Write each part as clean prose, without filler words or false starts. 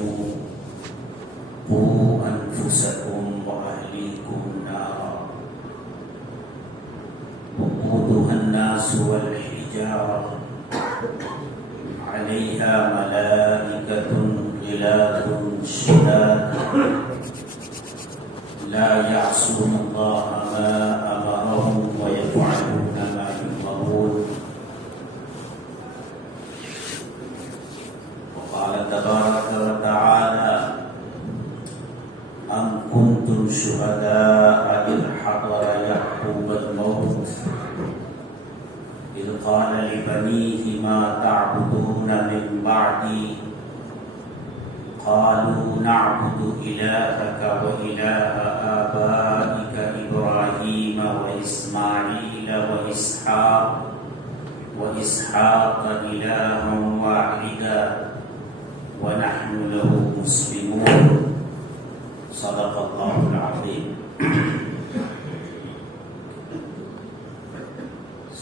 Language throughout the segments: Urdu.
آمنوا قوا أنفسكم وأهليكم نارا وقودها الناس والحجارة عليها ملائكة غلاظ شداد لا يعصون الله ما أمرهم ويفعلون ما يؤمرون. وقال تبارك وتعالى أم كنتم شهداء إذ حضر يعقوب الموت إذ قال لبنيه ما تعبدون من بعدي قالوا نعبد إلهك وإله آبائك إبراهيم وإسماعيل وإسحاق إلها واحدا ونحن له مسلمون. صدق اللہ العظیم.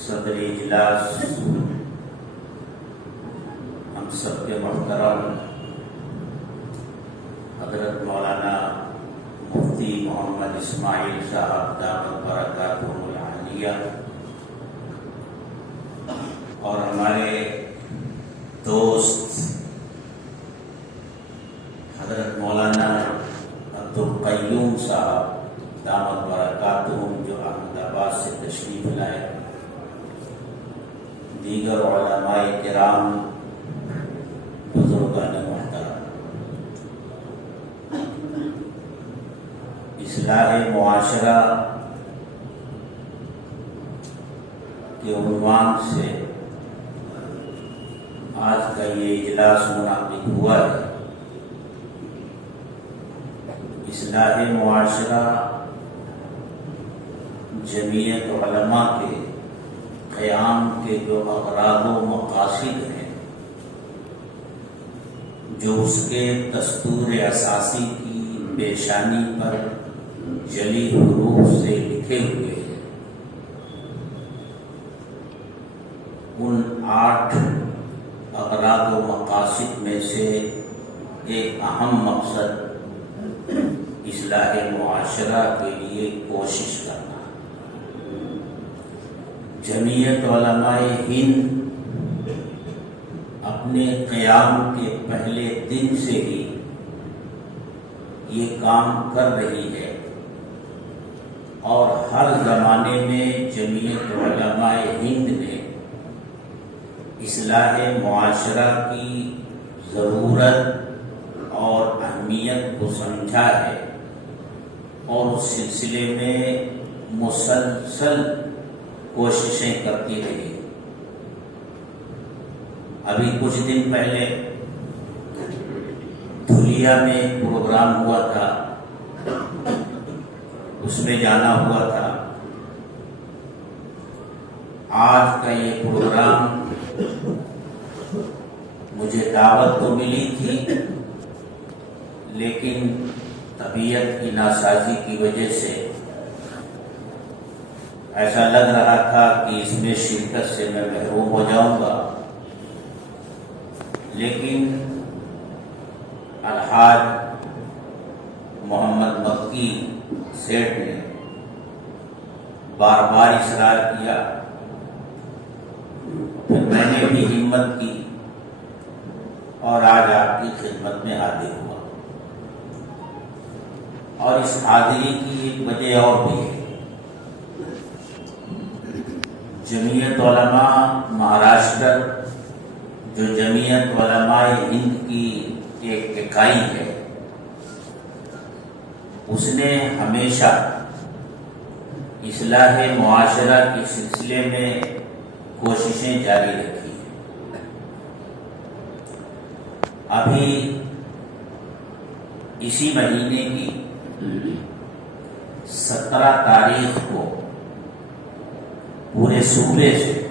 صدر اجلاس ہم سب کے محترم حضرت مولانا مفتی محمد اسماعیل صاحب دامت برکاتہم العالیہ اور ہمارے دوست حضرت مولانا عبدالقیوم صاحب دامت برکاتہم جو احمد آباد سے تشریف لائے، دیگر علماء کرام، بزرگان محترم، اصلاح معاشرہ کے عنوان سے آج کا یہ اجلاس منعقد ہوا ہے. اصلاح معاشرہ جمعیت علماء کے قیام کے جو اغراض و مقاصد ہیں، جو اس کے دستور اساسی کی پیشانی پر جلی حروف سے لکھے ہوئے ہیں، ان 8 اغراض و مقاصد میں سے ایک اہم مقصد اصلاح معاشرہ کے لیے کوشش کرنا. جمعیت علماء ہند اپنے قیام کے پہلے دن سے ہی یہ کام کر رہی ہے اور ہر زمانے میں جمعیت علماء ہند نے اصلاح معاشرہ کی ضرورت اور اہمیت کو سمجھا ہے اور اس سلسلے میں مسلسل کوششیں کرتی رہی. ابھی کچھ دن پہلے دھولیا میں ایک پروگرام ہوا تھا، اس میں جانا ہوا تھا. آج کا یہ پروگرام مجھے دعوت تو ملی تھی، لیکن طبیعت کی ناسازی کی وجہ سے ایسا لگ رہا تھا کہ اس میں شرکت سے میں محروم ہو جاؤں گا. لیکن الحاج محمد مکی سیٹھ نے بار بار اصرار کیا، پھر میں نے بھی ہمت کی اور آج آپ کی خدمت میں حاضر ہوا. اور اس حاضری کی ایک وجہ اور بھی ہے. جمعیت علماء مہاراشٹر جو جمعیت علماء ہند کی ایک اکائی ہے، اس نے ہمیشہ اصلاح معاشرہ کے سلسلے میں کوششیں جاری رکھی ہیں. ابھی اسی مہینے کی 17 تاریخ کو پورے صوبے سے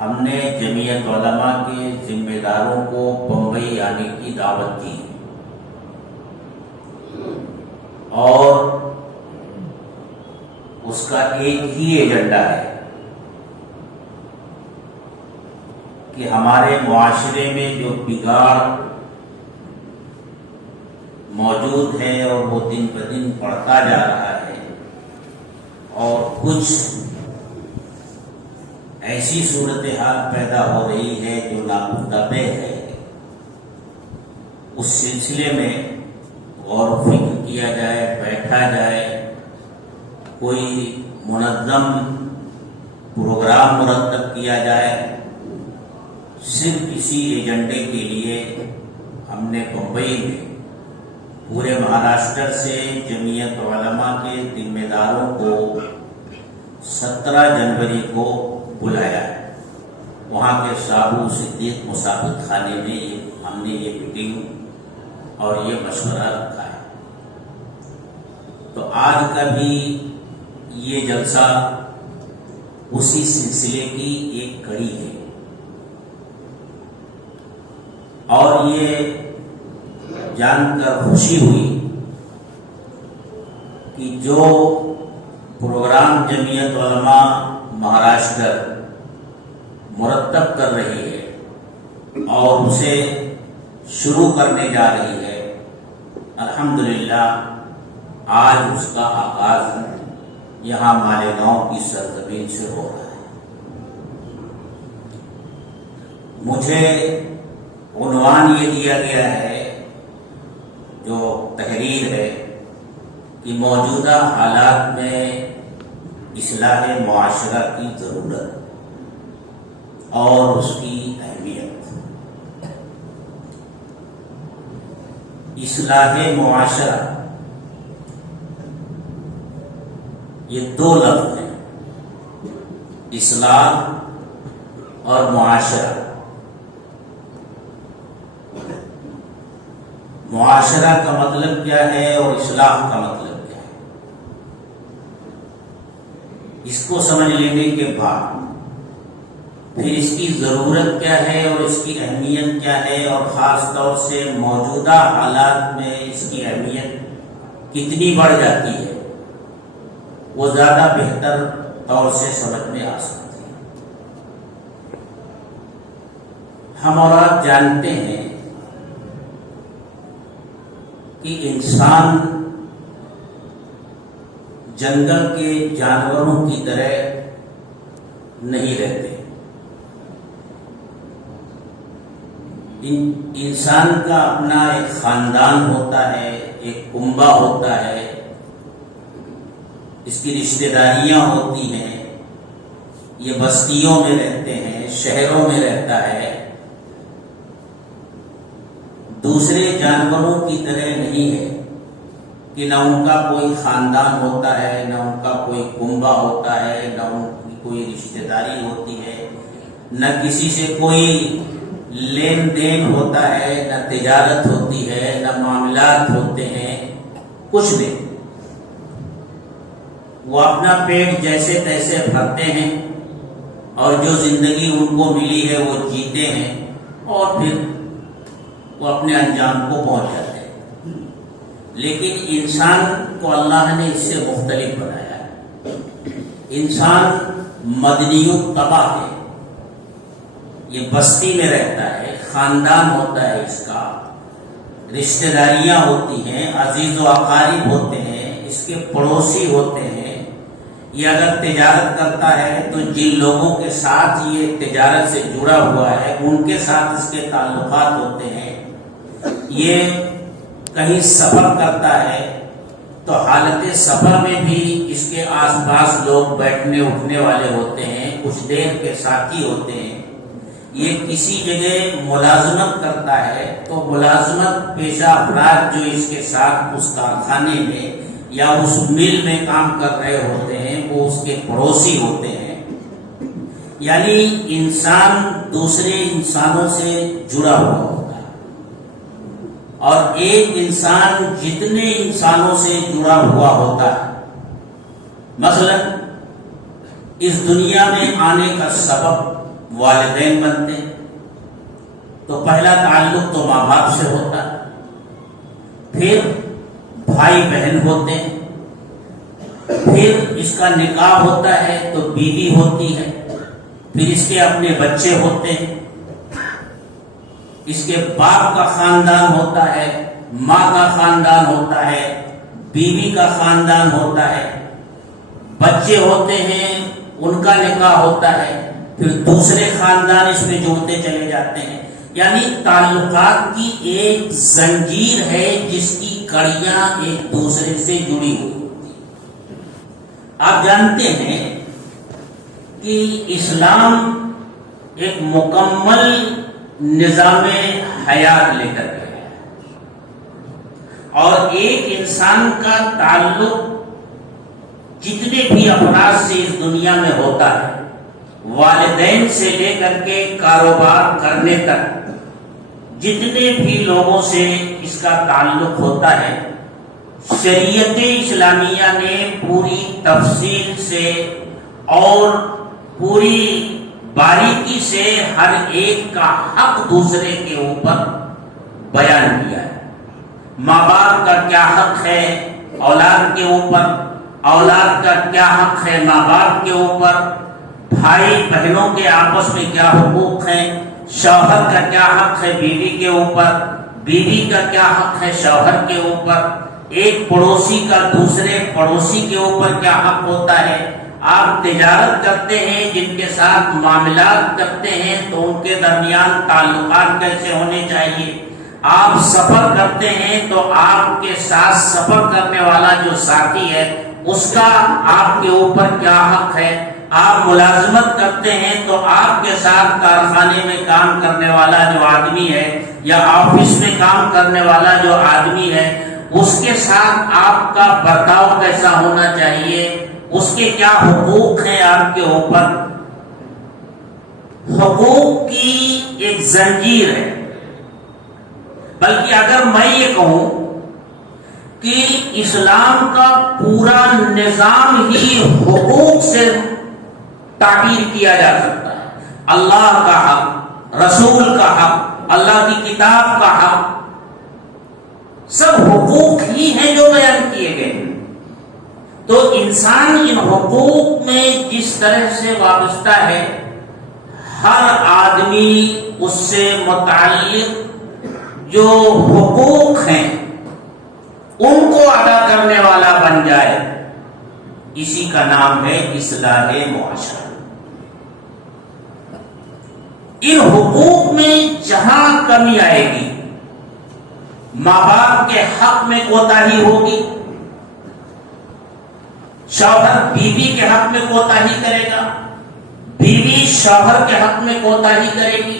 ہم نے جمعیت علماء کے ذمہ داروں کو بمبئی آنے کی دعوت دی اور اس کا ایک ہی ایجنڈا ہے کہ ہمارے معاشرے میں جو بگاڑ موجود ہے اور وہ دن بدن بڑھتا جا رہا ہے، اور کچھ ایسی صورتحال پیدا ہو رہی ہے جو ناگزیر ہے۔ اس سلسلے میں غور و فکر کیا جائے، بیٹھا جائے، کوئی منظم پروگرام مرتب کیا جائے۔ صرف اسی ایجنڈے کے لیے ہم نے بمبئی میں پورے مہاراشٹر سے جمعیت علماء کے ذمہ داروں کو 17 جنوری کو بلایا ہے۔ وہاں کے صابو صدیق مسابت خانے میں ہم نے یہ میٹنگ اور یہ مشورہ رکھا ہے۔ تو آج کا بھی یہ جلسہ اسی سلسلے کی ایک کڑی ہے، اور یہ جان کر خوشی ہوئی کہ جو پروگرام جمعیت علماء مہاراشٹر مرتب کر رہی ہے اور اسے شروع کرنے جا رہی ہے، الحمدللہ آج اس کا آغاز یہاں مالیگاؤں کی سرزمین سے ہو رہا ہے۔ مجھے عنوان یہ دیا گیا ہے، جو تحریر ہے، کہ موجودہ حالات میں اصلاح معاشرہ کی ضرورت اور اس کی اہمیت۔ اصلاح معاشرہ یہ دو لفظ ہیں، اصلاح اور معاشرہ۔ معاشرہ کا مطلب کیا ہے اور اصلاح کا مطلب کیا ہے، اس کو سمجھ لینے کے بعد پھر اس کی ضرورت کیا ہے اور اس کی اہمیت کیا ہے، اور خاص طور سے موجودہ حالات میں اس کی اہمیت کتنی بڑھ جاتی ہے، وہ زیادہ بہتر طور سے سمجھ میں آ سکتی ہے۔ ہم اور آپ جانتے ہیں کہ انسان جنگل کے جانوروں کی طرح نہیں رہتے۔ انسان کا اپنا ایک خاندان ہوتا ہے، ایک کنبہ ہوتا ہے، اس کی رشتہ داریاں ہوتی ہیں، یہ بستیوں میں رہتے ہیں، شہروں میں رہتا ہے۔ دوسرے جانوروں کی طرح نہیں ہے کہ نہ ان کا کوئی خاندان ہوتا ہے، نہ ان کا کوئی کنبہ ہوتا ہے، نہ ان کی کوئی رشتہ داری ہوتی ہے، نہ کسی سے کوئی لین دین ہوتا ہے، نہ تجارت ہوتی ہے، نہ معاملات ہوتے ہیں، کچھ نہیں۔ وہ اپنا پیٹ جیسے تیسے بھرتے ہیں اور جو زندگی ان کو ملی ہے وہ جیتے ہیں، اور پھر وہ اپنے انجام کو پہنچ جاتے ہیں۔ لیکن انسان کو اللہ نے اس سے مختلف بنایا ہے۔ انسان مدنی الطبع ہے، یہ بستی میں رہتا ہے، خاندان ہوتا ہے اس کا، رشتہ داریاں ہوتی ہیں، عزیز و اقارب ہوتے ہیں، اس کے پڑوسی ہوتے ہیں۔ یہ اگر تجارت کرتا ہے تو جن لوگوں کے ساتھ یہ تجارت سے جڑا ہوا ہے ان کے ساتھ اس کے تعلقات ہوتے ہیں۔ یہ کہیں سفر کرتا ہے تو حالت سفر میں بھی اس کے آس پاس لوگ بیٹھنے اٹھنے والے ہوتے ہیں، کچھ دیر کے ساتھی ہوتے ہیں۔ یہ کسی جگہ ملازمت کرتا ہے تو ملازمت پیشہ افراد جو اس کے ساتھ اس کارخانے میں یا اس مل میں کام کر رہے ہوتے ہیں وہ اس کے پڑوسی ہوتے ہیں۔ یعنی انسان دوسرے انسانوں سے جڑا ہوا ہوتا ہے، اور ایک انسان جتنے انسانوں سے جڑا ہوا ہوتا ہے، مثلا اس دنیا میں آنے کا سبب والدین بنتے ہیں، تو پہلا تعلق تو ماں باپ سے ہوتا ہے، پھر بھائی بہن ہوتے ہیں، پھر اس کا نکاح ہوتا ہے تو بیوی ہوتی ہے، پھر اس کے اپنے بچے ہوتے ہیں، اس کے باپ کا خاندان ہوتا ہے، ماں کا خاندان ہوتا ہے، بیوی کا خاندان ہوتا ہے، بچے ہوتے ہیں، ان کا نکاح ہوتا ہے، پھر دوسرے خاندان اس میں جڑتے چلے جاتے ہیں. یعنی تعلقات کی ایک زنجیر ہے جس کی کڑیاں ایک دوسرے سے جڑی ہوئی ہوتی ہیں. آپ جانتے ہیں کہ اسلام ایک مکمل نظام حیات لے کر کے ہے، اور ایک انسان کا تعلق جتنے بھی افراد سے اس دنیا میں ہوتا ہے، والدین سے لے کر کے کاروبار کرنے تک جتنے بھی لوگوں سے اس کا تعلق ہوتا ہے، شریعت اسلامیہ نے پوری تفصیل سے اور پوری باریکی سے ہر ایک کا حق دوسرے کے اوپر بیان کیا ہے. ماں باپ کا کیا حق ہے اولاد کے اوپر، اولاد کا کیا حق ہے ماں باپ کے اوپر، بھائی بہنوں کے آپس میں کیا حقوق ہیں، شوہر کا کیا حق ہے بیوی کے اوپر، بیوی کا کیا حق ہے شوہر کے اوپر، ایک پڑوسی کا دوسرے پڑوسی کے اوپر کیا حق ہوتا ہے. آپ تجارت کرتے ہیں، جن کے ساتھ معاملات کرتے ہیں تو ان کے درمیان تعلقات کیسے ہونے چاہیے. آپ سفر کرتے ہیں تو آپ کے ساتھ سفر کرنے والا جو ساتھی ہے اس کا آپ کے اوپر کیا حق ہے. آپ ملازمت کرتے ہیں تو آپ کے ساتھ کارخانے میں کام کرنے والا جو آدمی ہے یا آفس میں کام کرنے والا جو آدمی ہے اس کے ساتھ آپ کا برتاؤ کیسا ہونا چاہیے، اس کے کیا حقوق ہیں آپ کے اوپر. حقوق کی ایک زنجیر ہے. بلکہ اگر میں یہ کہوں کہ اسلام کا پورا نظام ہی حقوق سے تعبیر کیا جا سکتا ہے. اللہ کا حق، رسول کا حق، اللہ کی کتاب کا حق، سب حقوق ہی ہیں جو بیان کیے گئے. تو انسان ان حقوق میں جس طرح سے وابستہ ہے، ہر آدمی اس سے متعلق جو حقوق ہیں ان کو ادا کرنے والا بن جائے. اسی کا نام ہے اصلاح معاشرہ. ان حقوق میں جہاں کمی آئے گی، ماں باپ کے حق میں کوتاہی ہوگی، شوہر بیوی کے حق میں کوتاہی کرے گا، بیوی شوہر کے حق میں کوتاہی کرے گی،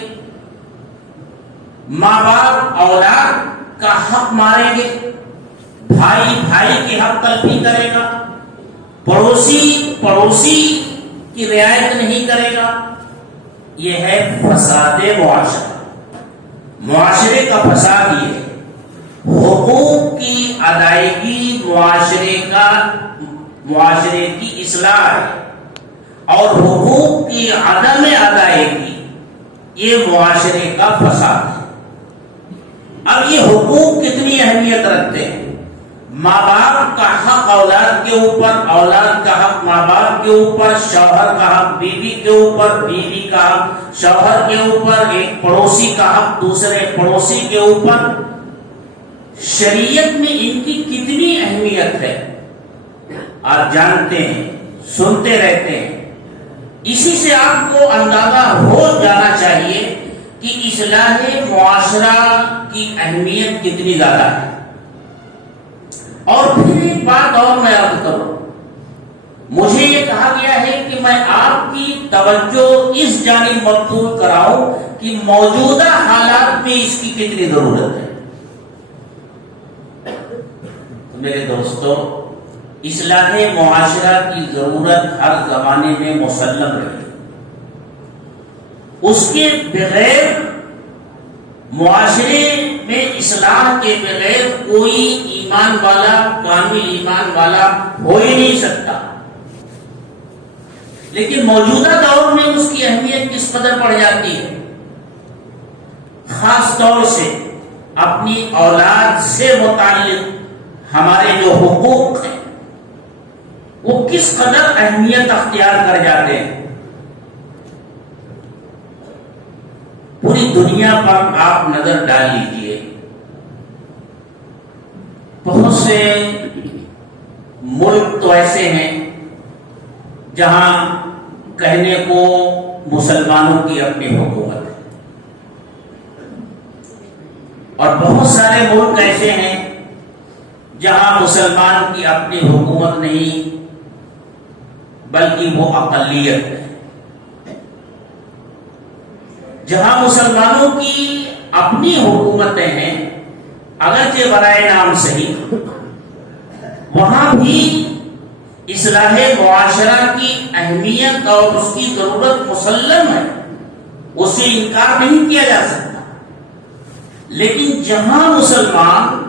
ماں باپ اولاد کا حق ماریں گے، بھائی بھائی کی حق تلفی کرے گا، پڑوسی کی رعایت نہیں کرے گا. یہ ہے فساد معاشرہ. معاشرے کا فساد یہ ہے. حقوق کی ادائیگی معاشرے کی اصلاح ہے، اور حقوق کی عدم ادائیگی یہ معاشرے کا فساد ہے. اب یہ حقوق کتنی اہمیت رکھتے ہیں؟ ماں باپ کا حق اولاد کے اوپر، اولاد کا حق ماں باپ کے اوپر، شوہر کا حق بیوی کے اوپر، بیوی کا حق شوہر کے اوپر، ایک پڑوسی کا حق دوسرے پڑوسی کے اوپر. شریعت میں ان کی کتنی اہمیت ہے آپ جانتے ہیں، سنتے رہتے ہیں. اسی سے آپ کو اندازہ ہو جانا چاہیے کہ اصلاح معاشرہ کی اہمیت کتنی زیادہ ہے. اور پھر ایک بات اور میں عرض کروں، مجھے یہ کہا گیا ہے کہ میں آپ کی توجہ اس جانب مبذول کراؤں کہ موجودہ حالات میں اس کی کتنی ضرورت ہے. تو میرے دوستو، اصلاح معاشرہ کی ضرورت ہر زمانے میں مسلم رہی. اس کے بغیر معاشرے میں اصلاح کے بغیر کوئی ایمان والا، کامل ایمان والا ہو ہی نہیں سکتا. لیکن موجودہ دور میں اس کی اہمیت کس قدر بڑھ جاتی ہے، خاص طور سے اپنی اولاد سے متعلق ہمارے جو حقوق ہیں وہ کس قدر اہمیت اختیار کر جاتے ہیں. پوری دنیا پر آپ نظر ڈال لیجئے، سے ملک تو ایسے ہیں جہاں کہنے کو مسلمانوں کی اپنی حکومت ہے، اور بہت سارے ملک ایسے ہیں جہاں مسلمان کی اپنی حکومت نہیں بلکہ وہ اقلیت ہے۔ جہاں مسلمانوں کی اپنی حکومتیں ہیں اگرچہ برائے نام صحیح، وہاں بھی اصلاح معاشرہ کی اہمیت اور اس کی ضرورت مسلم ہے، اس سے انکار نہیں کیا جا سکتا۔ لیکن جہاں مسلمان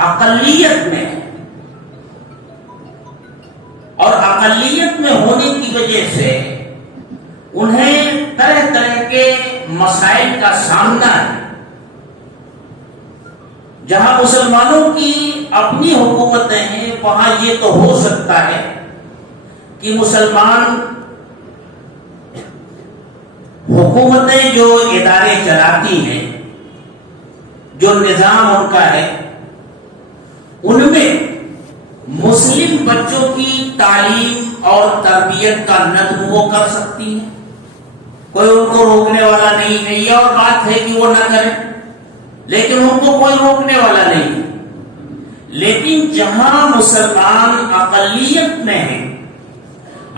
اقلیت میں ہے اور اقلیت میں ہونے کی وجہ سے انہیں طرح طرح کے مسائل کا سامنا ہے، جہاں مسلمانوں کی اپنی حکومتیں ہیں وہاں یہ تو ہو سکتا ہے کہ مسلمان حکومتیں جو ادارے چلاتی ہیں، جو نظام ان کا ہے، ان میں مسلم بچوں کی تعلیم اور تربیت کا نظم وہ کر سکتی ہے، کوئی ان کو روکنے والا نہیں ہے۔ یہ اور بات ہے کہ وہ نہ کریں، لیکن ان کو کوئی روکنے والا نہیں۔ لیکن جہاں مسلمان اقلیت میں ہیں،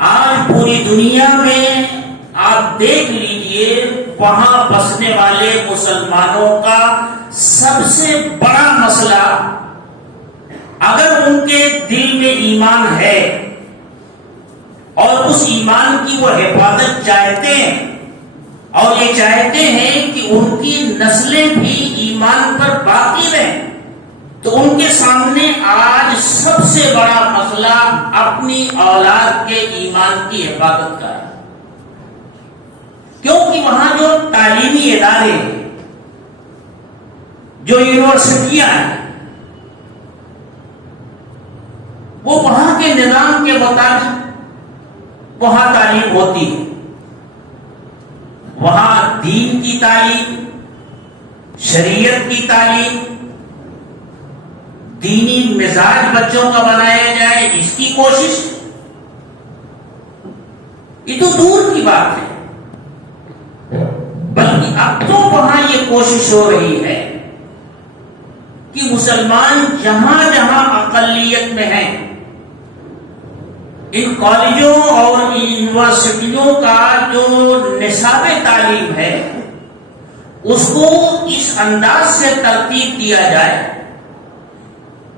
آج پوری دنیا میں آپ دیکھ لیجئے وہاں بسنے والے مسلمانوں کا سب سے بڑا مسئلہ، اگر ان کے دل میں ایمان ہے اور اس ایمان کی وہ حفاظت چاہتے ہیں اور یہ چاہتے ہیں کہ ان کی نسلیں بھی ایمان پر باقی رہیں، تو ان کے سامنے آج سب سے بڑا مسئلہ اپنی اولاد کے ایمان کی حفاظت کا ہے، کیونکہ وہاں جو تعلیمی ادارے ہیں، جو یونیورسٹیاں ہیں، وہ وہاں کے نظام کے مطابق وہاں تعلیم ہوتی ہے۔ وہاں دین کی تعلیم، شریعت کی تعلیم، دینی مزاج بچوں کا بنایا جائے، اس کی کوشش، یہ تو دور کی بات ہے، بلکہ اب تو وہاں یہ کوشش ہو رہی ہے کہ مسلمان جہاں جہاں اقلیت میں ہیں، ان کالجوں اور یونیورسٹیوں کا جو نصاب تعلیم ہے اس کو اس انداز سے ترتیب دیا جائے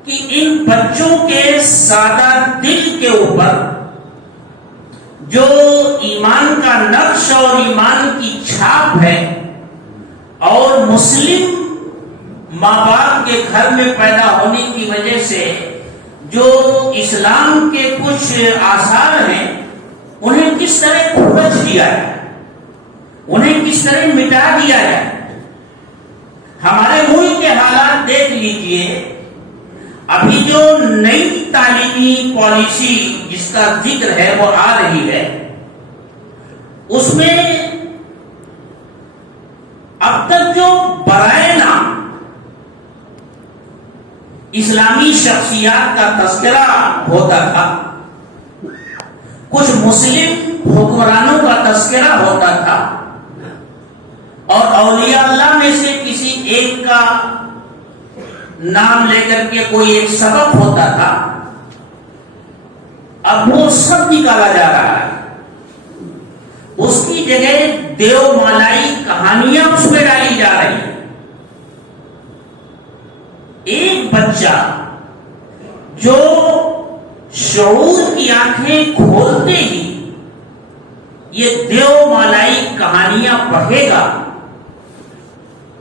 کہ ان بچوں کے سادہ دل کے اوپر جو ایمان کا نقش اور ایمان کی چھاپ ہے، اور مسلم ماں باپ کے گھر میں پیدا ہونے کی وجہ سے جو اسلام کے کچھ آثار ہیں، انہیں کس طرح کھرچ دیا جائے، انہیں کس طرح مٹا دیا جائے۔ ہمارے ملک کے حالات دیکھ لیجئے، ابھی جو نئی تعلیمی پالیسی جس کا ذکر ہے وہ آ رہی ہے، اس میں اب تک جو برائے نام اسلامی شخصیات کا تذکرہ ہوتا تھا، کچھ مسلم حکمرانوں کا تذکرہ ہوتا تھا، اور اولیاء اللہ میں سے کسی ایک کا نام لے کر کے کوئی ایک سبق ہوتا تھا، اب وہ سب نکالا جا رہا ہے۔ اس کی جگہ دیو مالائی کہانیاں اس میں ڈالی جا رہی ہیں۔ ایک بچہ جو شعور کی آنکھیں کھولتے ہی یہ دیو مالائی کہانیاں پڑھے گا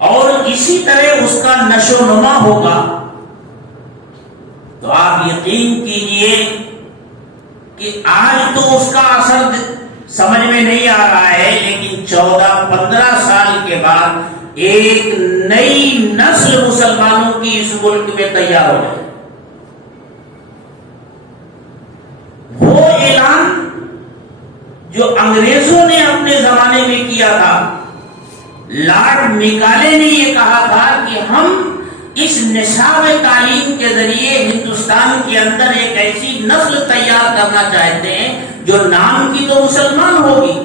اور اسی طرح اس کا نشو و نما ہوگا، تو آپ یقین کیجئے کہ آج تو اس کا اثر سمجھ میں نہیں آ رہا ہے، لیکن 14-15 سال کے بعد ایک نئی نسل مسلمانوں کی اس ملک میں تیار ہو جائے۔ وہ اعلان جو انگریزوں نے اپنے زمانے میں کیا تھا، لارڈ میکالے نے یہ کہا تھا کہ ہم اس نصاب تعلیم کے ذریعے ہندوستان کے اندر ایک ایسی نسل تیار کرنا چاہتے ہیں جو نام کی تو مسلمان ہوگی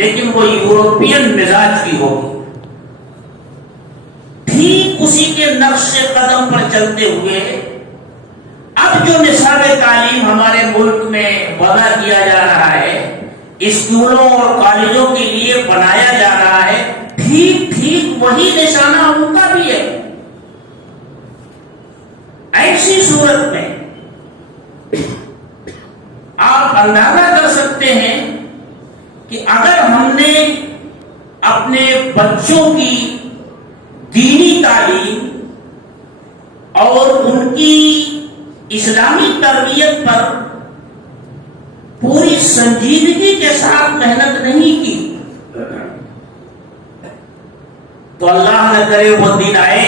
لیکن وہ یورپین مزاج کی ہوگی. ٹھیک اسی کے نقش قدم پر چلتے ہوئے اب جو نصاب تعلیم ہمارے ملک میں وضع کیا جا رہا ہے، اسکولوں اور کالجوں کے لیے بنایا جا رہا ہے، ٹھیک ٹھیک وہی نشانہ ان کا بھی ہے. ایسی صورت میں آپ اندازہ کر سکتے ہیں کہ اگر ہم نے اپنے بچوں کی دینی تعلیم اور ان کی اسلامی تربیت پر پوری سنجیدگی کے ساتھ محنت نہیں کی تو اللہ نہ کرے وہ دن آئے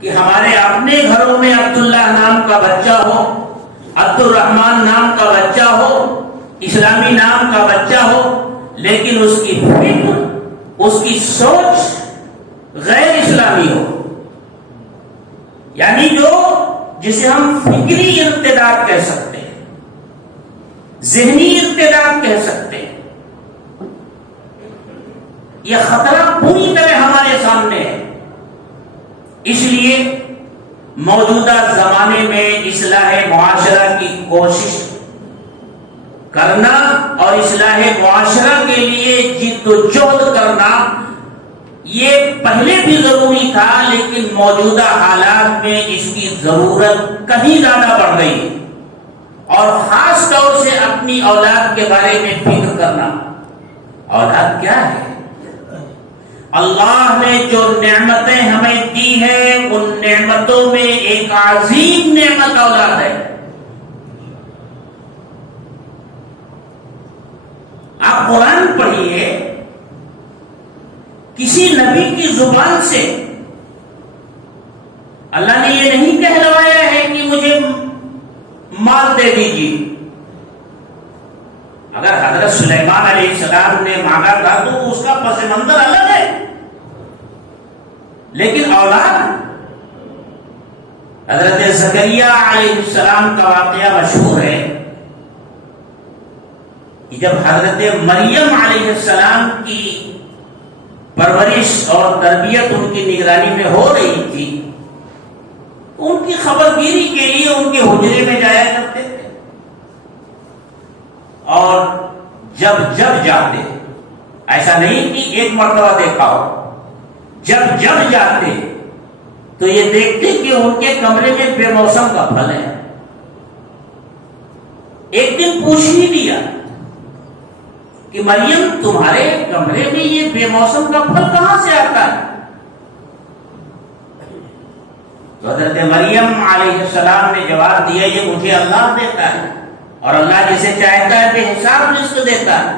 کہ ہمارے اپنے گھروں میں عبداللہ نام کا بچہ ہو، عبد الرحمن نام کا بچہ ہو، اسلامی نام کا بچہ ہو، لیکن اس کی فکر، اس کی سوچ غیر اسلامی ہو. یعنی جسے ہم فکری ارتداد کہہ سکتے ہیں، ذہنی ارتداد کہہ سکتے ہیں. یہ خطرہ پوری طرح ہمارے سامنے ہے. اس لیے موجودہ زمانے میں اصلاح معاشرہ کی کوشش کرنا اور اصلاح معاشرہ کے لیے جد و جہد کرنا یہ پہلے بھی ضروری تھا، لیکن موجودہ حالات میں اس کی ضرورت کہیں زیادہ بڑھ گئی ہے. اور خاص طور سے اپنی اولاد کے بارے میں فکر کرنا. اولاد کیا ہے؟ اللہ نے جو نعمتیں ہمیں دی ہیں ان نعمتوں میں ایک عظیم نعمت اولاد ہے. آپ قرآن پڑھیے، کسی نبی کی زبان سے اللہ نے یہ نہیں کہلوایا ہے کہ مجھے مال دے دیجیے. اگر حضرت سلیمان علیہ السلام نے مانگا تھا تو اس کا پس منظر الگ ہے، لیکن اولاد، حضرت زکریا علیہ السلام کا واقعہ مشہور ہے کہ جب حضرت مریم علیہ السلام کی پرورش اور تربیت ان کی نگرانی میں ہو رہی تھی، ان کی خبرگیری کے لیے ان کے حجرے میں جایا کرتے تھے. اور جب جاتے، ایسا نہیں کہ ایک مرتبہ دیکھا ہو، جب جاتے تو یہ دیکھتے کہ ان کے کمرے میں بے موسم کا پھل ہے. ایک دن پوچھ ہی دیا کہ مریم تمہارے کمرے میں یہ بے موسم کا پھل کہاں سے آتا ہے؟ تو حضرت مریم علیہ السلام نے جواب دیا یہ مجھے اللہ دیتا ہے، اور اللہ جسے چاہتا ہے بے حساب رزق دیتا ہے.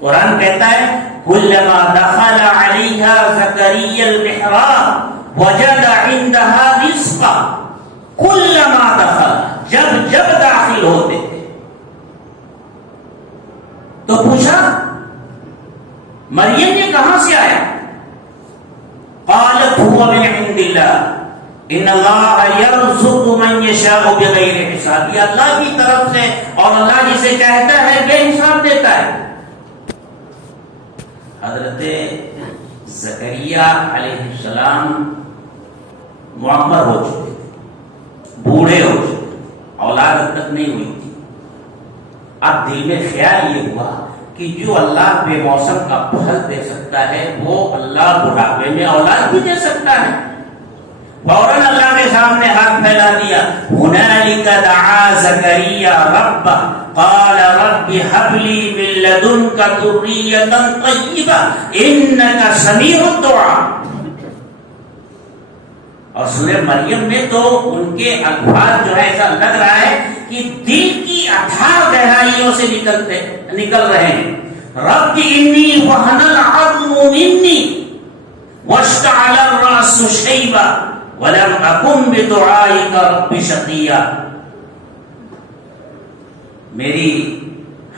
قرآن کہتا ہے کلما دخل علیہا زکریا المحراب وجد عندها رزقا. کلما دخل، جب داخل ہوتے تھے تو پوچھا مریم یہ کہاں سے آیا؟ قالت هو من عند اللہ ان اللہ یرزق من یشاء بغیر حساب. یہ اللہ کی طرف سے، اور اللہ جسے چاہتا ہے بے حساب دیتا ہے. حضرت زکریا علیہ السلام معمر ہو چکے تھے، بوڑھے ہو چکے تھے، اولاد اب تک نہیں ہوئی تھی. اب دل میں خیال یہ ہوا کہ جو اللہ بے موسم کا پھل دے سکتا ہے وہ اللہ بڑھاپے میں اولاد بھی دے سکتا ہے. فوراً اللہ کے سامنے ہاتھ پھیلا دیا. هنالک دعا زکریا ربہ قال رب هب لي من لدنك ذرية طيبة انك سميع الدعاء. اور سورہ مریم میں تو ان کے الفاظ جو ہے ایسا لگ رہا ہے کہ دل کی اتھاہ گہرائیوں سے نکل رہے ہیں. رب انی وہن العظم منی واشتعل الراس شیبا ولم اکن بدعائک رب شقیا. میری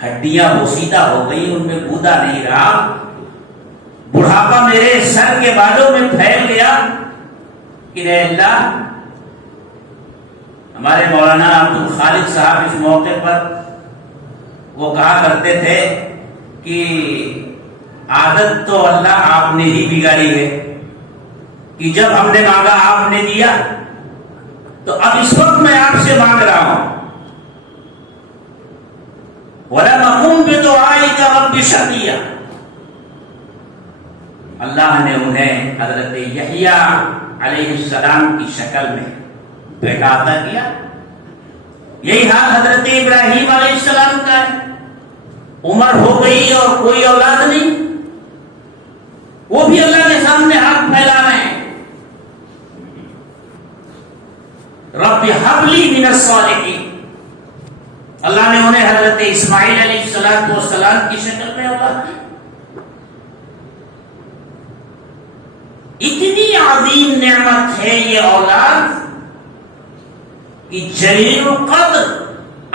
ہڈیاں بوسیدہ ہو گئی، ان میں گودا نہیں رہا، بڑھاپا میرے سر کے بالوں میں پھیل گیا، کہ اے اللہ، ہمارے مولانا عبد الخالق صاحب اس موقع پر وہ کہا کرتے تھے کہ عادت تو اللہ آپ نے ہی بگاڑی ہے کہ جب ہم نے مانگا آپ نے دیا، تو اب اس وقت میں آپ سے مانگ رہا ہوں، وَلَمْ أَقُمْ بِدُعَائِكَ رَبِّ شَقِيًّا۔ اللہ نے انہیں حضرت یحییٰ علیہ السلام کی شکل میں بیٹا عطا کیا۔ یہی حال حضرت ابراہیم علیہ السلام کا ہے، عمر ہو گئی اور کوئی اولاد نہیں، وہ بھی اللہ کے سامنے ہاتھ پھیلا رہے ہیں، رب ہب لی من الصالحین۔ اللہ نے انہیں حضرت اسماعیل علیہ السلام کی شکل میں اولاد دی۔ اتنی عظیم نعمت ہے یہ اولاد کہ جلیل القدر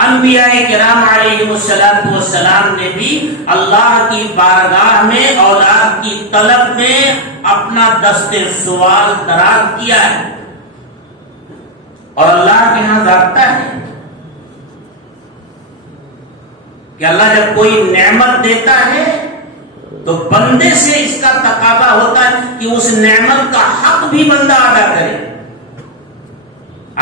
انبیاء کرام علیہ السلام نے بھی اللہ کی بارگاہ میں اولاد کی طلب میں اپنا دست سوال دراز کیا ہے، اور اللہ کے ہاں ضابطہ ہے کہ اللہ جب کوئی نعمت دیتا ہے تو بندے سے اس کا تقاضا ہوتا ہے کہ اس نعمت کا حق بھی بندہ ادا کرے۔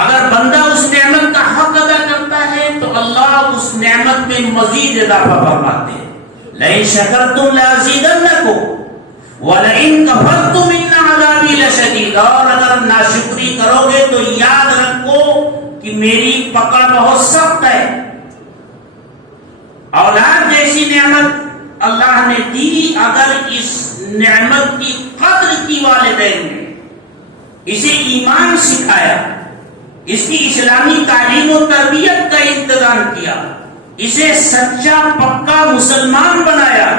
اگر بندہ اس نعمت کا حق ادا کرتا ہے تو اللہ اس نعمت میں مزید اضافہ فرماتے ہیں، لئن شکرتم لازیدنکم ولئن کفرتم ان عذابی لشدید۔ اور اگر ناشکری کرو گے تو یاد رکھو کہ میری پکڑ بہت سخت ہے۔ اولاد جیسی نعمت اللہ نے دی، اگر اس نعمت کی قدر کی والدین نے، اسے ایمان سکھایا، اس کی اسلامی تعلیم و تربیت کا انتظام کیا، اسے سچا پکا مسلمان بنایا،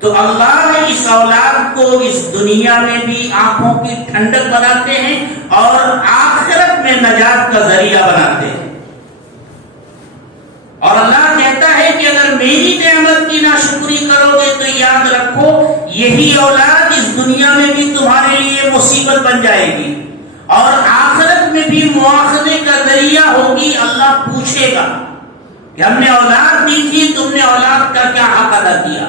تو اللہ اس اولاد کو اس دنیا میں بھی آنکھوں کی ٹھنڈک بناتے ہیں اور آخرت میں نجات کا ذریعہ بناتے ہیں۔ اور اللہ کہتا ہے کہ اگر میری نعمت کی ناشکری کرو گے تو یاد رکھو یہی اولاد اس دنیا میں بھی تمہارے لیے مصیبت بن جائے گی اور آخرت میں بھی مواخذے کا ذریعہ ہوگی۔ اللہ پوچھے گا کہ ہم نے اولاد دی تھی، تم نے اولاد کا کیا حق ادا کیا۔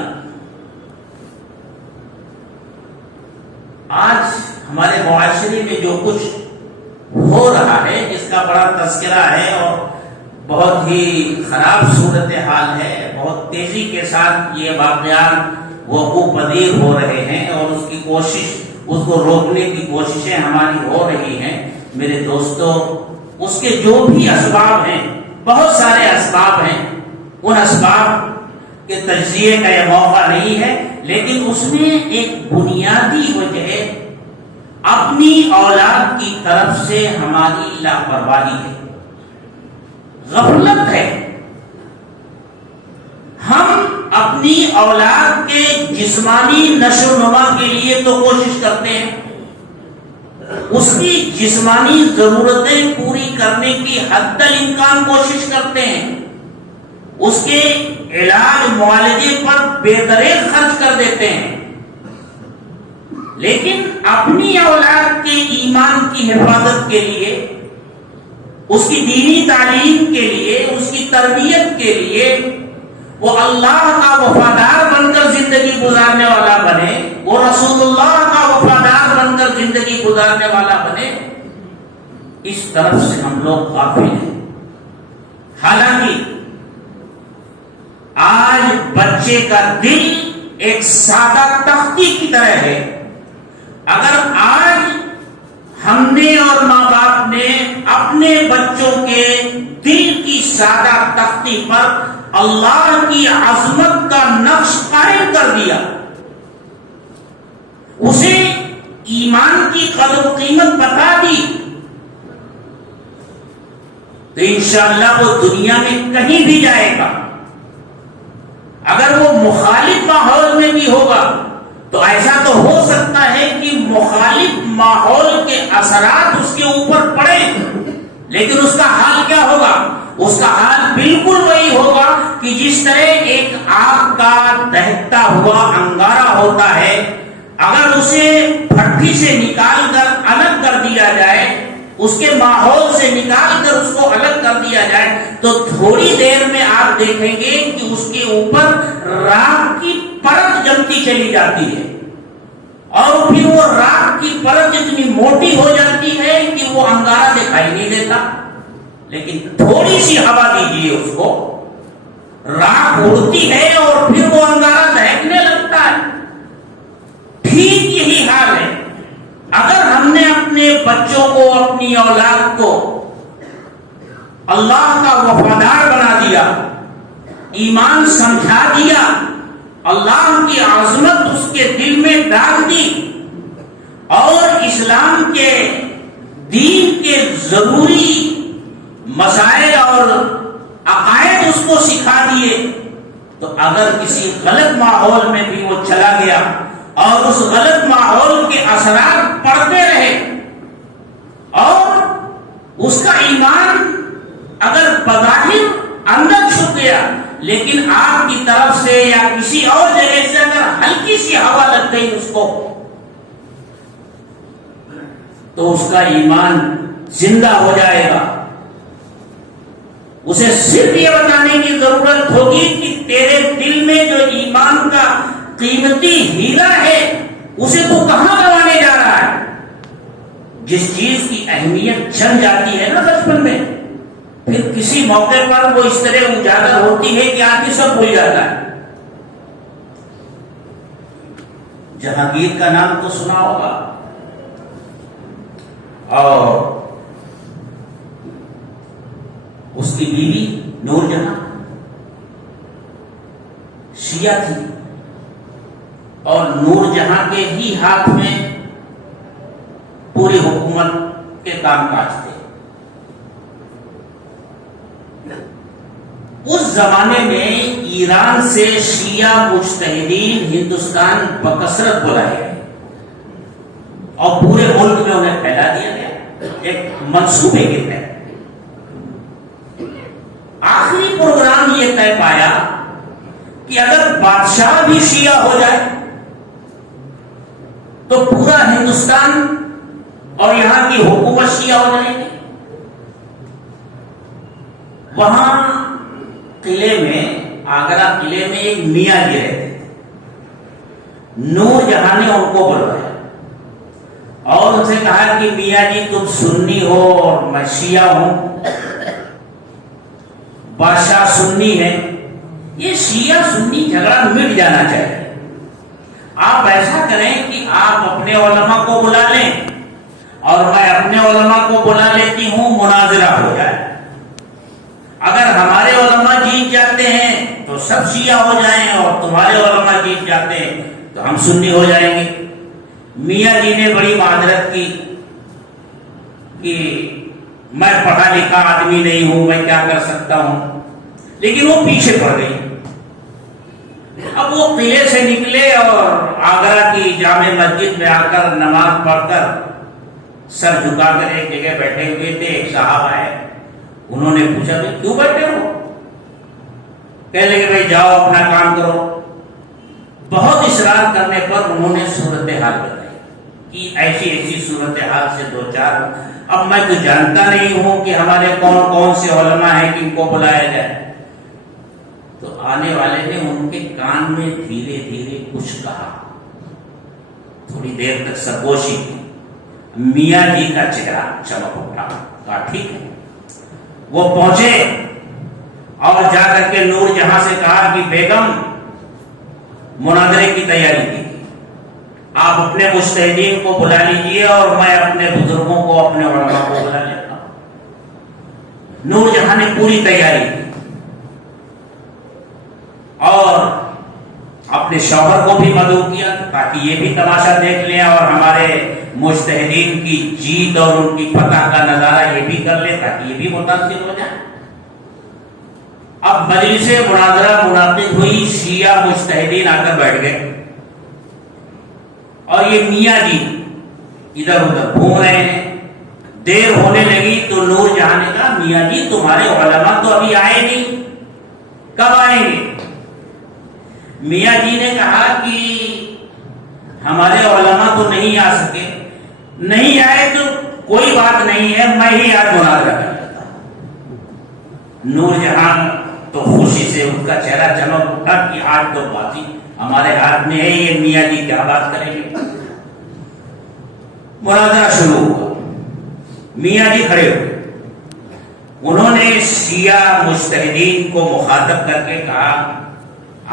آج ہمارے معاشرے میں جو کچھ ہو رہا ہے اس کا بڑا تذکرہ ہے اور بہت ہی خراب صورتحال ہے، بہت تیزی کے ساتھ یہ واقعات وقوع پذیر ہو رہے ہیں اور اس کو روکنے کی کوششیں ہماری ہو رہی ہیں۔ میرے دوستو، اس کے جو بھی اسباب ہیں، بہت سارے اسباب ہیں، ان اسباب کے تجزیے کا یہ موقع نہیں ہے، لیکن اس میں ایک بنیادی وجہ اپنی اولاد کی طرف سے ہماری لاپرواہی ہے، غفلت ہے۔ ہم اپنی اولاد کے جسمانی نشو و نما کے لیے تو کوشش کرتے ہیں، اس کی جسمانی ضرورتیں پوری کرنے کی حد الامکان کوشش کرتے ہیں، اس کے علاج معالجے پر بے دریغ خرچ کر دیتے ہیں، لیکن اپنی اولاد کے ایمان کی حفاظت کے لیے، اس کی دینی تعلیم کے لیے، اس کی تربیت کے لیے وہ اللہ کا وفادار بن کر زندگی گزارنے والا بنے، وہ رسول اللہ کا وفادار بن کر زندگی گزارنے والا بنے، اس طرف سے ہم لوگ غافل ہیں۔ حالانکہ آج بچے کا دل ایک سادہ تختی کی طرح ہے، اگر آج ہم نے اور ماں باپ نے اپنے بچوں کے دل کی سادہ تختی پر اللہ کی عظمت کا نقش قائم کر دیا، اسے ایمان کی قدر و قیمت بتا دی، تو انشاءاللہ وہ دنیا میں کہیں بھی جائے گا۔ اگر وہ مخالف ماحول میں بھی ہوگا تو ایسا تو ہو سکتا ہے کہ مخالف ماحول کے اثرات اس کے اوپر پڑے، لیکن اس کا حال کیا ہوگا؟ اس کا حال بالکل وہی ہوگا کہ جس طرح ایک آگ کا دہتا ہوا انگارہ ہوتا ہے، اگر اسے بھٹی سے نکال کر الگ کر دیا جائے اس کے ماحول سے نکال کر اس کو الگ کر دیا جائے تو تھوڑی دیر میں آپ دیکھیں گے کہ اس کے اوپر راکھ کی پرت جمتی چلی جاتی ہے، اور پھر وہ راکھ کی پرت اتنی موٹی ہو جاتی ہے کہ وہ انگارہ دکھائی نہیں دیتا۔ لیکن تھوڑی سی ہوا دیجیے اس کو، راکھ اڑتی ہے اور پھر وہ انگارہ دہکنے لگتا ہے۔ ٹھیک یہی حال ہے، اگر ہم نے اپنے بچوں کو، اپنی اولاد کو اللہ کا وفادار بنا دیا، ایمان سمجھا دیا، اللہ کی عظمت اس کے دل میں ڈال دی، اور اسلام کے دین کے ضروری مسائل اور عقائد اس کو سکھا دیے، تو اگر کسی غلط ماحول میں بھی وہ چلا گیا اور اس غلط ماحول کے اثرات پڑتے رہے اور اس کا ایمان اگر بظاہر اندر چھپ گیا، لیکن آپ کی طرف سے یا کسی اور جگہ سے اگر ہلکی سی ہوا لگ گئی اس کو، تو اس کا ایمان زندہ ہو جائے گا۔ اسے صرف یہ بتانے کی ضرورت ہوگی کہ تیرے دل میں جو ایمان کا قیمتی ہیرا ہے اسے تو کہاں گوانے جا رہا ہے؟ جس چیز کی اہمیت جن جاتی ہے نا بچپن میں، پھر کسی موقع پر وہ اس طرح اجاگر ہوتی ہے کہ آدمی سب بھول جاتا ہے۔ جہانگیر کا نام تو سنا ہوگا، اور اس کی بیوی نور جہاں شیعہ تھی، اور نور جہاں کے ہی ہاتھ میں پوری حکومت کے کام کاج تھے۔ اس زمانے میں ایران سے شیعہ مجتہدین ہندوستان بکثرت بلائے گئے اور پورے ملک میں انہیں پھیلا دیا گیا ایک منصوبے کے تحت۔ آخری پروگرام یہ طے پایا کہ اگر بادشاہ بھی شیعہ ہو جائے تو پورا ہندوستان اور یہاں کی حکومت شیعہ ہو جائے گی۔ وہاں قلعے میں، آگرہ قلعے میں ایک میاں جی رہتے تھے۔ نور جہاں نے ان کو بلوایا اور ان سے کہا کہ میاں جی تم سنی ہو اور میں شیعہ ہوں، بادشاہ سنی ہے، یہ شیعہ سنی جھگڑا مٹ جانا چاہیے۔ آپ ایسا کریں کہ آپ اپنے علماء کو بلا لیں اور میں اپنے علماء کو بلا لیتی ہوں، مناظرہ ہو جائے۔ اگر ہمارے علماء جیت جاتے ہیں تو سب شیعہ ہو جائیں، اور تمہارے علماء جیت جاتے ہیں تو ہم سنی ہو جائیں گے۔ میاں جی نے بڑی معذرت کی کہ میں پڑھا لکھا آدمی نہیں ہوں، میں کیا کر سکتا ہوں، لیکن وہ پیچھے پڑ گئی۔ اب وہ قلعے سے نکلے اور آگرہ کی جامع مسجد میں آ کر نماز پڑھ کر سر جھکا کر ایک جگہ بیٹھے ہوئے تھے۔ ایک صاحب آئے، انہوں نے پوچھا کہ کیوں بیٹھے ہو؟ کہنے لگے بھائی جاؤ اپنا کام کرو۔ بہت اصرار کرنے پر انہوں نے صورتحال بتائی کہ ایسی ایسی صورتحال سے دو چار، اب میں تو جانتا نہیں ہوں کہ ہمارے کون کون سے علماء ہیں کہ ان کو بلایا جائے۔ تو آنے والے نے ان کے کان میں دھیرے دھیرے کچھ کہا، تھوڑی دیر تک سرگوشی کی۔ میاں جی کا چہرہ چمک اٹھا، کہا ٹھیک ہے۔ وہ پہنچے اور جا کر کے نور جہاں سے کہا کہ بیگم مناظرے کی تیاری کی، آپ اپنے مجتہدین کو بلا لیجئے اور میں اپنے بزرگوں کو، اپنے علماء کو بلا لیتا ہوں۔ نور جہاں نے پوری تیاری کی اور اپنے شوہر کو بھی مدعو کیا تاکہ یہ بھی تماشا دیکھ لیں اور ہمارے مجتہدین کی جیت اور ان کی فتح کا نظارہ یہ بھی کر لیں تاکہ یہ بھی متاثر ہو جائے۔ اب مجلس مناظرہ منعقد ہوئی، شیعہ مجتہدین آ کر بیٹھ گئے اور یہ میاں جی ادھر ادھر گھوم رہے ہیں۔ دیر ہونے لگی تو نور جہاں نے کہا میاں جی تمہارے علماء تو ابھی آئے نہیں، کب آئیں گے؟ میاں جی نے کہا کہ ہمارے علماء تو نہیں آ سکے، نہیں آئے تو کوئی بات نہیں ہے، میں ہی آج مناظرہ کر لیتا ہوں۔ نور جہان تو خوشی سے ان کا چہرہ چمک اٹھا کہ آج تو بازی ہمارے ہاتھ میں ہے، یہ میاں جی کیا بات کریں گے۔ مناظرہ شروع ہوا، میاں جی کھڑے ہوئے، انہوں نے شیعہ مجتہدین کو مخاطب کر کے کہا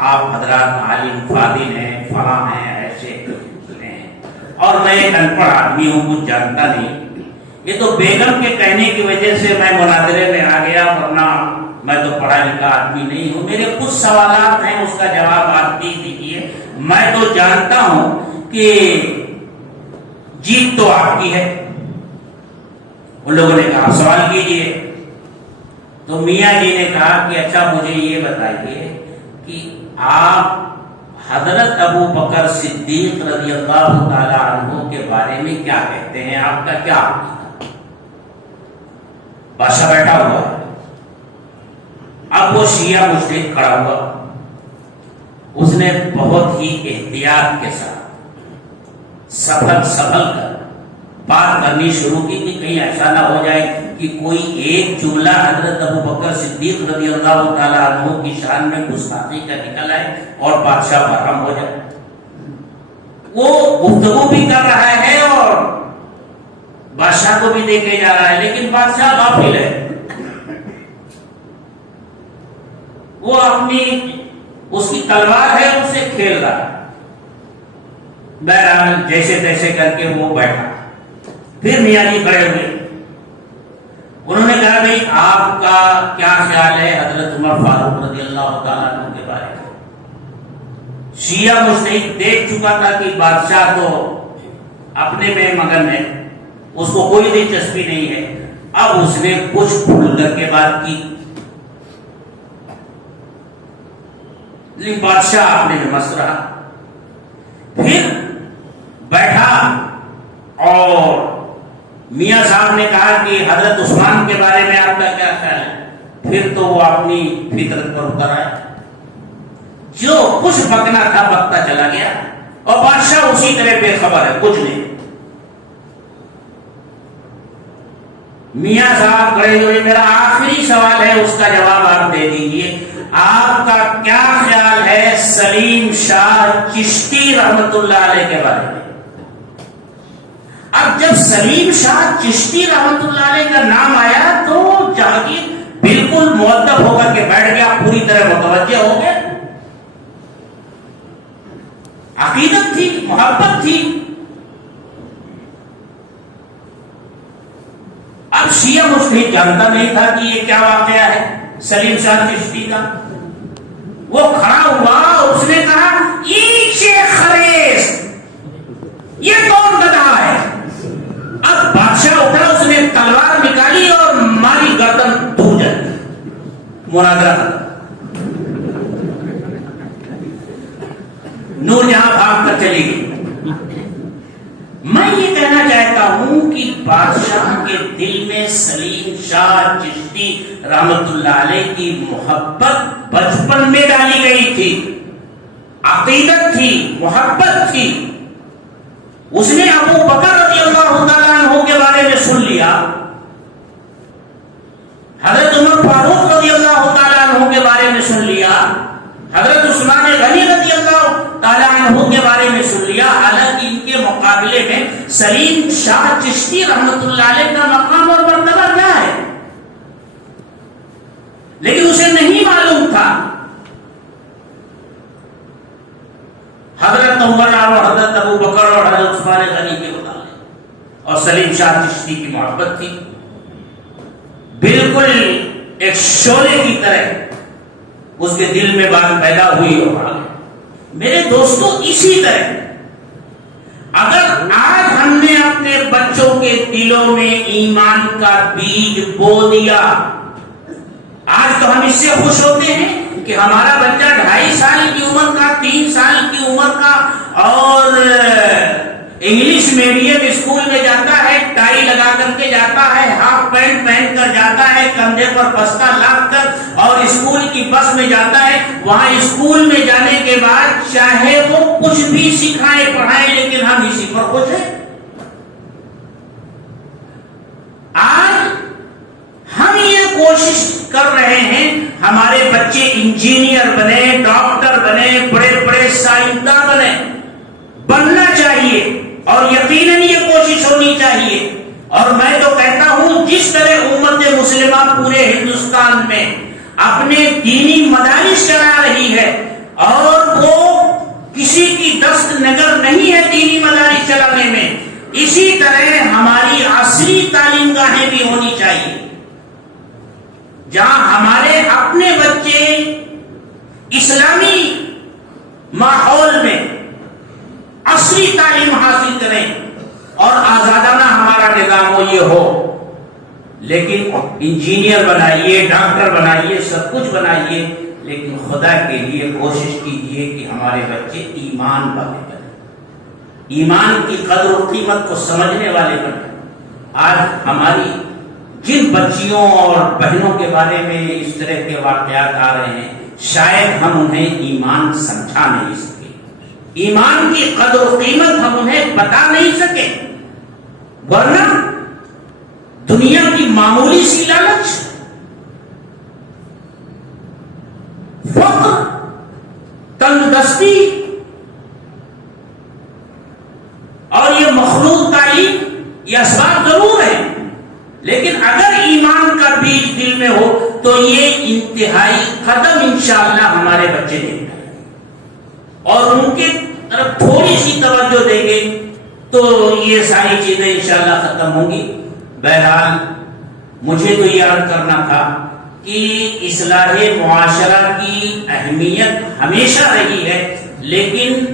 آپ حضرات عالم فاضل ہیں، فلاں ہیں، ایسے ہیں، اور میں ایک ان پڑھ آدمی ہوں، کچھ جانتا نہیں، یہ تو بیگم کے کہنے کی وجہ سے میں مناظرے میں آ گیا، ورنہ میں تو پڑھا لکھا آدمی نہیں ہوں، میرے کچھ سوالات ہیں، اس کا جواب آپ دیجیے، میں تو جانتا ہوں کہ جیت تو آپ کی ہے۔ ان لوگوں نے کہا سوال کیجیے، تو میاں جی نے کہا کہ اچھا مجھے یہ بتائیے کہ آپ حضرت ابو بکر صدیق رضی اللہ تعالی عنہ کے بارے میں کیا کہتے ہیں، آپ کا کیا عقیدہ؟ بادشاہ بیٹھا ہوا ہے، اب وہ شیعہ مجتہد کھڑا ہوا، اس نے بہت ہی احتیاط کے ساتھ سنبھل کر بات کرنی شروع کی کہ کہیں ایسا نہ ہو جائے کہ کوئی ایک جملہ حضرت ابو بکر صدیق رضی اللہ تعالی عنہ کی شان میں گستاخی کا نکل آئے اور بادشاہ برہم ہو جائے۔ وہ گفتگو بھی کر رہا ہے اور بادشاہ کو بھی دیکھے جا رہا ہے، لیکن بادشاہ غافل ہے، وہ اپنی اس کی تلوار ہے اس سے کھیل رہا ہے۔ بہرحال جیسے تیسے کر کے وہ بیٹھا، پھر میاں جی کھڑے ہوئے، انہوں نے کہا بھائی آپ کا کیا خیال ہے حضرت عمر فاروق رضی اللہ تعالیٰ عنہ کے بارے میں؟ شیعہ مجتہد دیکھ چکا تھا کہ بادشاہ تو اپنے میں مگن ہے، اس کو کوئی دلچسپی نہیں ہے، اب اس نے کچھ کھل کر کے بات کی، لیکن بادشاہ اپنے میں مست رہا۔ پھر بیٹھا اور میاں صاحب نے کہا کہ حضرت عثمان کے بارے میں آپ کا کیا خیال ہے؟ پھر تو وہ اپنی فطرت پر اتر آئے، جو کچھ بکنا تھا بکتا چلا گیا، اور بادشاہ اسی طرح بے خبر ہے، کچھ نہیں۔ میاں صاحب کھڑے ہوئے، میرا آخری سوال ہے، اس کا جواب آپ دے دیجئے، آپ کا کیا خیال ہے سلیم شاہ چشتی رحمت اللہ علیہ کے بارے میں؟ اب جب سلیم شاہ چشتی رحمت اللہ علیہ کا نام آیا تو جہانگیر بالکل مؤدب ہو کر کے بیٹھ گیا، پوری طرح متوجہ ہو گیا، عقیدت تھی، محبت تھی۔ اب شیعہ مجتہد جانتا نہیں تھا کہ یہ کیا واقعہ ہے سلیم شاہ چشتی کا، وہ کھڑا ہوا، اس نے کہا یہ شیخ خریش، یہ کون گدھا ہے؟ اب بادشاہ اٹھا، اس نے تلوار نکالی اور ماری گردن دور جاتی، مناظرہ نور جہاں بھاگ کر چلی گئی۔ میں یہ کہنا چاہتا ہوں کہ بادشاہ کے دل میں سلیم شاہ چشتی رحمت اللہ علیہ کی محبت بچپن میں ڈالی گئی تھی، عقیدت تھی، محبت تھی۔ اس نے ابو بکر رضی اللہ تعالیٰ عنہ کے بارے میں سن لیا، حضرت عمر فاروق رضی اللہ تعالیٰ عنہ کے بارے میں سن لیا، حضرت عثمان غنی رضی اللہ تعالیٰ عنہ کے بارے میں سن لیا، حالانکہ ان کے مقابلے میں سلیم شاہ چشتی رحمت اللہ علیہ کا مقام اور مرتبہ کیا ہے، لیکن اسے نہیں معلوم تھا۔ حضرت عمر اور حضرت ابو بکر اور حضرت عثمان غنی کے متعلق اور سلیم شاہ چشتی کی محبت تھی، بالکل ایک شعلے کی طرح اس کے دل میں بات پیدا ہوئی اور آگے۔ میرے دوستو، اسی طرح اگر آج ہم نے اپنے بچوں کے دلوں میں ایمان کا بیج بو دیا، آج تو ہم اس سے خوش ہوتے ہیں کہ ہمارا بچہ 2.5 سال کی عمر کا، 3 سال کی عمر کا، اور انگلش میڈیم اسکول میں جاتا ہے، ٹائی لگا کر کے جاتا ہے، ہاف پینٹ پہن کر جاتا ہے، کندھے پر بستہ لاد کر، اور اسکول کی بس میں جاتا ہے۔ وہاں اسکول میں جانے کے بعد چاہے وہ کچھ بھی سکھائے پڑھائے، لیکن ہم اسی پر خوش ہیں۔ کوشش کر رہے ہیں ہمارے بچے انجینئر بنے، ڈاکٹر بنے، بڑے بڑے سائنسداں بنے، بننا چاہیے اور یقیناً یہ کوشش ہونی چاہیے. اور میں تو کہتا ہوں جس طرح امت مسلمہ پورے ہندوستان میں اپنے دینی مدارس چلا رہی ہے اور وہ کسی کی دست نگر نہیں ہے دینی مدارس چلانے میں، اسی طرح ہماری عصری تعلیم گاہیں بھی ہونی چاہیے جہاں ہمارے اپنے بچے اسلامی ماحول میں عصری تعلیم حاصل کریں اور آزادانہ ہمارا نظام ہو یہ ہو. لیکن انجینئر بنائیے، ڈاکٹر بنائیے، سب کچھ بنائیے، لیکن خدا کے لیے کوشش کیجئے کہ ہمارے بچے ایمان والے بنیں، ایمان کی قدر و قیمت کو سمجھنے والے بنیں. آج ہماری جن بچیوں اور بہنوں کے بارے میں اس طرح کے واقعات آ رہے ہیں، شاید ہم انہیں ایمان سمجھا نہیں سکے، ایمان کی قدر و قیمت ہم انہیں بتا نہیں سکے. ورنہ دنیا کی معمولی سی لالچ، فقر، تنگ دستی اور یہ مخلوق تعلیم یہ اسباب ضرور ہے، لیکن اگر ایمان کا بیج دل میں ہو تو یہ انتہائی قدم انشاءاللہ ہمارے بچے دیں گے اور ان کی طرف تھوڑی سی توجہ دیں گے تو یہ ساری چیزیں انشاءاللہ ختم ہوں گی. بہرحال مجھے تو یاد کرنا تھا کہ اصلاح معاشرہ کی اہمیت ہمیشہ رہی ہے، لیکن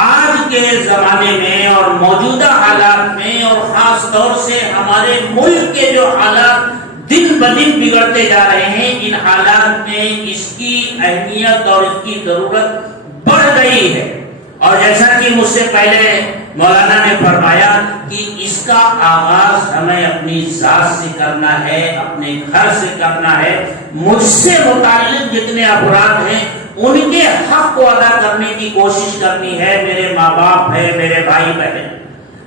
آج کے زمانے میں اور موجودہ حالات میں اور خاص طور سے ہمارے ملک کے جو حالات دن بدن بگڑتے جا رہے ہیں، ان حالات میں اس کی اہمیت اور اس کی ضرورت بڑھ گئی ہے. اور جیسا کہ مجھ سے پہلے مولانا نے فرمایا کہ اس کا آغاز ہمیں اپنی ذات سے کرنا ہے، اپنے گھر سے کرنا ہے. مجھ سے متعلق جتنے افراد ہیں ان کے حق کو ادا کرنے کی کوشش کرنی ہے. میرے ماں باپ ہیں، میرے بھائی بہن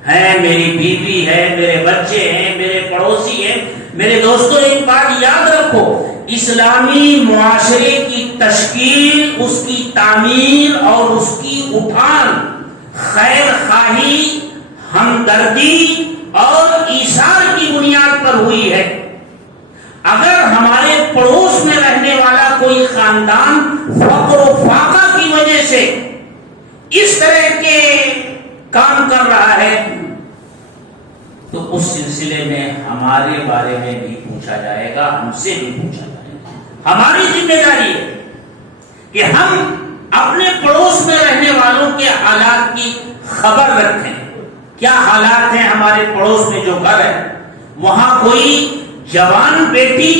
ہیں، میری بیوی ہے، میرے بچے ہیں، میرے پڑوسی ہیں. میرے دوستو ایک بات یاد رکھو، اسلامی معاشرے کی تشکیل، اس کی تعمیر اور اس کی اٹھان خیر خواہی، ہمدردی اور ایثار کی بنیاد پر ہوئی ہے. اگر ہمارے پڑوس میں رہنے والا کوئی خاندان فقر و فاقہ کی وجہ سے اس طرح کے کام کر رہا ہے تو اس سلسلے میں ہمارے بارے میں بھی پوچھا جائے گا، ہم سے بھی پوچھا جائے گا. ہماری ذمہ داری ہے کہ ہم اپنے پڑوس میں رہنے والوں کے حالات کی خبر رکھیں. کیا حالات ہیں ہمارے پڑوس میں جو گھر ہے، وہاں کوئی جوان بیٹی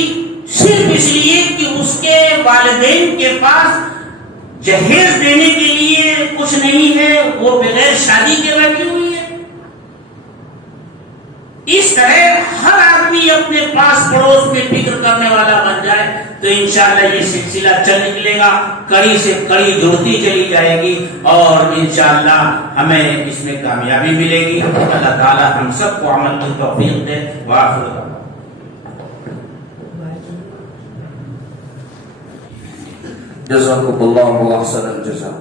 صرف اس لیے کہ اس کے والدین کے پاس جہیز دینے کے لیے کچھ نہیں ہے، وہ بغیر شادی کے بیٹھی ہوئی ہے. اس طرح ہر آدمی اپنے پاس پڑوس میں فکر کرنے والا بن جائے تو انشاءاللہ یہ سلسلہ چل نکلے گا، کڑی سے کڑی جڑتی چلی جائے گی اور انشاءاللہ ہمیں اس میں کامیابی ملے گی. اللہ تعالی ہم سب کو عمل کی توفیق دے. وآخر جزاکم اللہ احسن الجزاء.